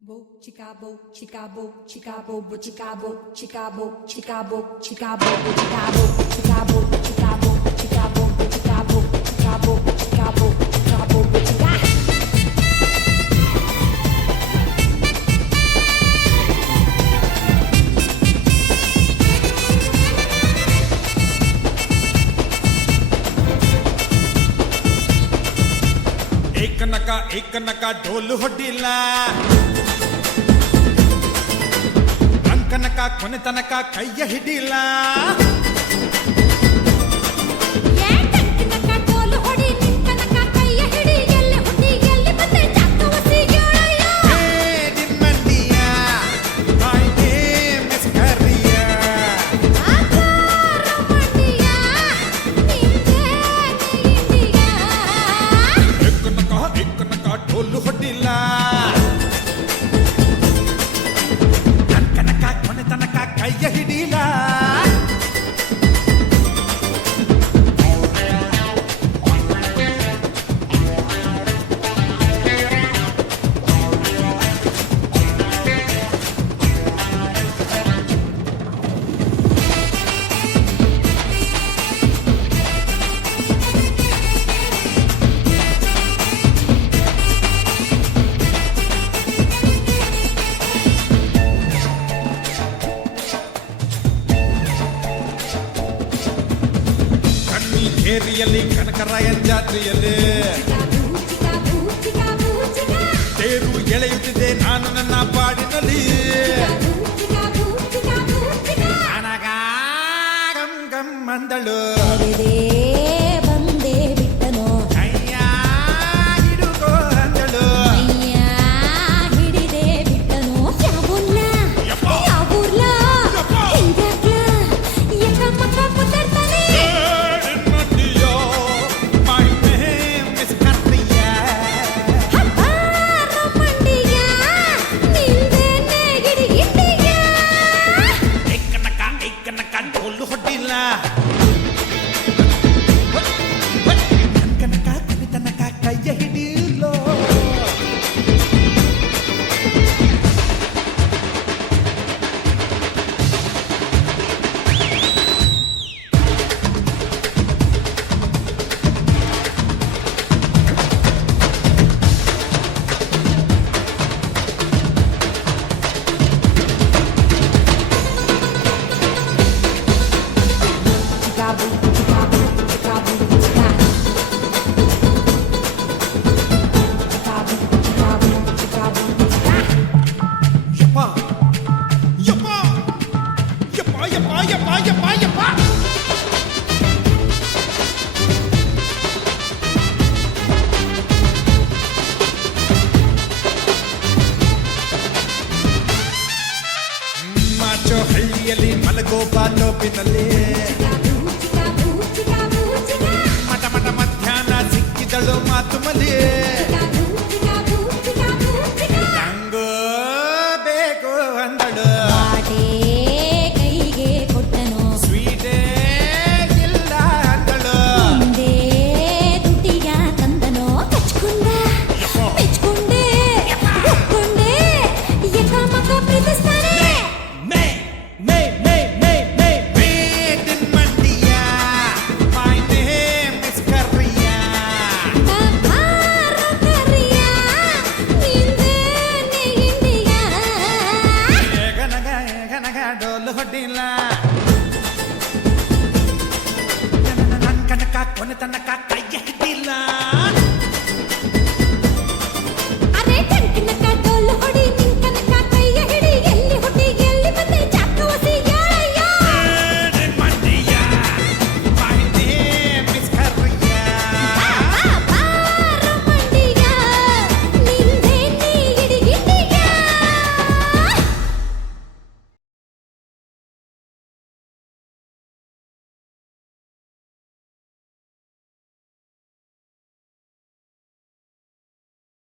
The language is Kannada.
Chicago, Chicago, Chicago, Chicago, Chicago, Chicago, Chicago, Chicago, Chicago, Chicago, Chicago, Chicago, Chicago, Chicago, Chicago. एक नका ढोल ಹೊಡ್ಡಿಲ್ಲ ಅಂಕನಕ ಕೊನೆ ತನಕ ಕೈಯ ಹಿಡಿಲ್ಲ ढोल ಹೊಡ್ಡಿಲ್ಲ ಅಂಕನಕ ಕೊನೆ ತನಕ ಕೈಯ ಹಿಡಿಲ್ಲ ಕೇರಿಯಲ್ಲಿ ಕನಕರಾಯನ ಜಾತ್ರೆಯಲ್ಲಿ ತೇರು ಎಳೆಯುತ್ತಿದೆ ನಾನು ನನ್ನ ಪಾಡಿನಲ್ಲಿ ನನಗ ಗಂ ಗಂ ಅಂದಳು ಬಂದೇ ಬಿಟ್ಟನು ಅಯ್ಯ ಹಿಡುಗೋ ಅಂದಳು ಹಿಡಿದೇ ಬಿಟ್ಟನು ಯಾವೂರ್ಲ ಯಾವೂರ್ಲ ಹಿಂಗ್ಯಾಕ್ಲ ಎಕ್ಕ ಮಕ್ಕ ಮುದ್ದಾಡ್ತಾನೆ ढोल ಹೊಡ್ಡಿಲ್ಲ ಕನಕ ಕವಿ ತನಕ ಕೈಯ ಹಿಡಿಯಲ್ಲ ಹಳ್ಳಿಯಲ್ಲಿ ಮಲಗೋ ಬಾಲೋಪಿನಲ್ಲಿ ಮಠ ಮಠ ಮಧ್ಯಾಹ್ನ ಸಿಕ್ಕಿದಳು ಮಾತು ಮಲಿ ನಂಗೋ ಬೇಕು ಅಂದಳು ಕೈಗೆ ಕೊಟ್ಟನು ಸ್ವೀಟೇ ಇಲ್ಲ ಅಂದಳು ಮುಂದೆ ದುಡ್ಡಿಗ ತಂದನು ಕಚ್ಕೊಂಡ ಮೆಚ್ಕೊಂಡೆ ಒಪ್ಕೊಂಡೆ ಎಕ್ಕ ಮಕ್ಕ ಪ್ರೀತಿಸ್ತಾನೆ ढोल ಹೊಡ್ಡಿಲ್ಲ ಕನಕ ಕೊನೆ ತನಕ ಕೈಯ ಹಿಡಿಲ್ಲ